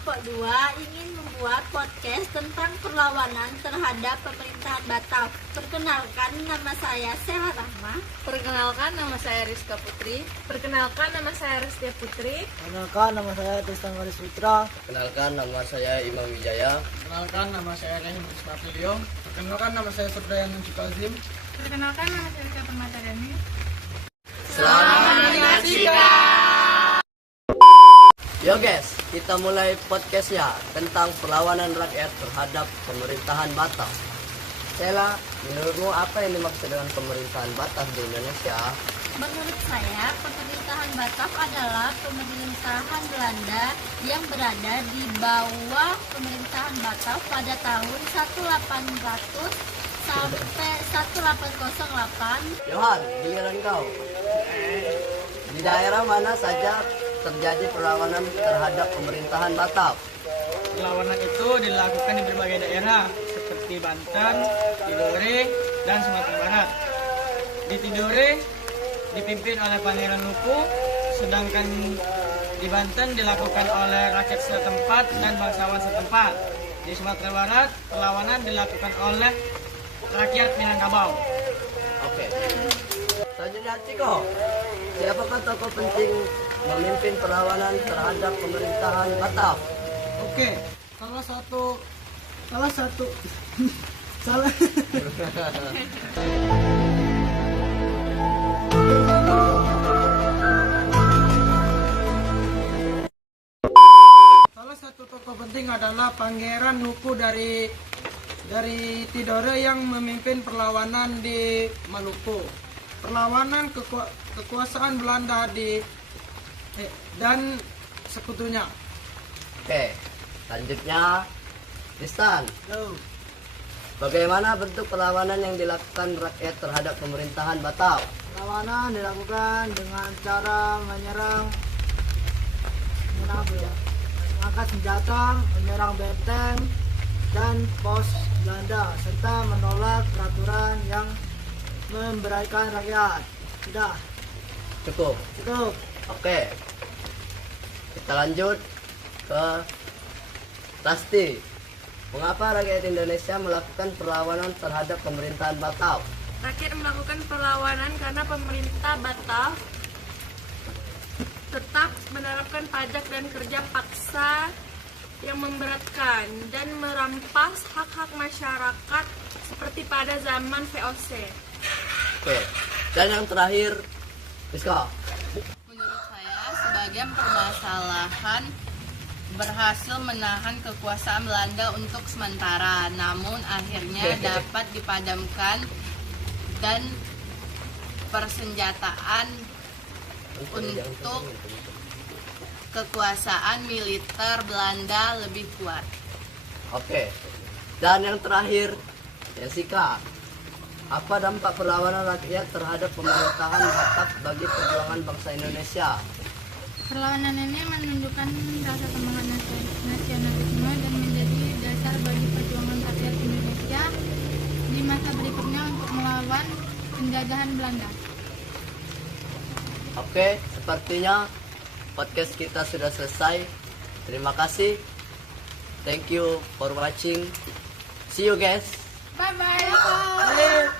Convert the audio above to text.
kelompok 2 ingin membuat podcast tentang perlawanan terhadap pemerintahan Batak. Perkenalkan, nama saya Sela Rahma. Perkenalkan, nama saya Rizka Putri. Perkenalkan, nama saya Restia Putri. Perkenalkan, nama saya Tristan Garis Putra. Perkenalkan, nama saya Imam Wijaya. Perkenalkan, nama saya Rahim Ismafilio. Perkenalkan, nama saya Sudrayan Cikazim. Perkenalkan, nama saya Rika Permatadani. Selamat menyaksikan. Yo guys, kita mulai podcastnya tentang perlawanan rakyat terhadap pemerintahan Batak. Sela, menurutmu apa yang dimaksud dengan pemerintahan Batak di Indonesia? Menurut saya, pemerintahan Batak adalah pemerintahan Belanda yang berada di bawah pemerintahan Batak pada tahun 1800 sampai 1808. Johan, giliran kau. Di daerah mana saja terjadi perlawanan terhadap pemerintahan Batak? Perlawanan itu dilakukan di berbagai daerah seperti Banten, Tidore, dan Sumatera Barat. Di Tidore dipimpin oleh Pangeran Lupu, sedangkan di Banten dilakukan oleh rakyat setempat dan bangsawan setempat. Di Sumatera Barat perlawanan dilakukan oleh rakyat Minangkabau. Oke. Selanjutnya Ciko, siapakah tokoh penting memimpin perlawanan terhadap pemerintahan Batak? Oke, salah satu salah Salah satu tokoh penting adalah Pangeran Nuku dari Tidore yang memimpin perlawanan di Maluku. Perlawanan kekuasaan Belanda dan sekutunya. Oke, selanjutnya Tristan. Bagaimana bentuk perlawanan yang dilakukan rakyat terhadap pemerintahan Batak? Perlawanan dilakukan dengan cara mengangkat senjata, menyerang benteng dan pos Belanda, serta menolak peraturan yang memberatkan rakyat. Sudah. Cukup. Oke. Kita lanjut ke Rasti. Mengapa rakyat Indonesia melakukan perlawanan terhadap pemerintahan Batak? Rakyat melakukan perlawanan karena pemerintah Batak tetap menerapkan pajak dan kerja paksa yang memberatkan dan merampas hak-hak masyarakat seperti pada zaman VOC. Oke. Dan yang terakhir, Rizka. Menurut saya, sebagian permasalahan berhasil menahan kekuasaan Belanda untuk sementara, namun akhirnya dapat dipadamkan dan persenjataan untuk kekuasaan militer Belanda lebih kuat. Oke. Dan yang terakhir, Jessica. Apa dampak perlawanan rakyat terhadap pemerintahan Batak bagi perjuangan bangsa Indonesia? Perlawanan ini menunjukkan rasa semangat nasionalisme dan menjadi dasar bagi perjuangan rakyat Indonesia di masa berikutnya untuk melawan penjajahan Belanda. Oke, sepertinya podcast kita sudah selesai. Terima kasih. Thank you for watching. See you guys. Bye-bye.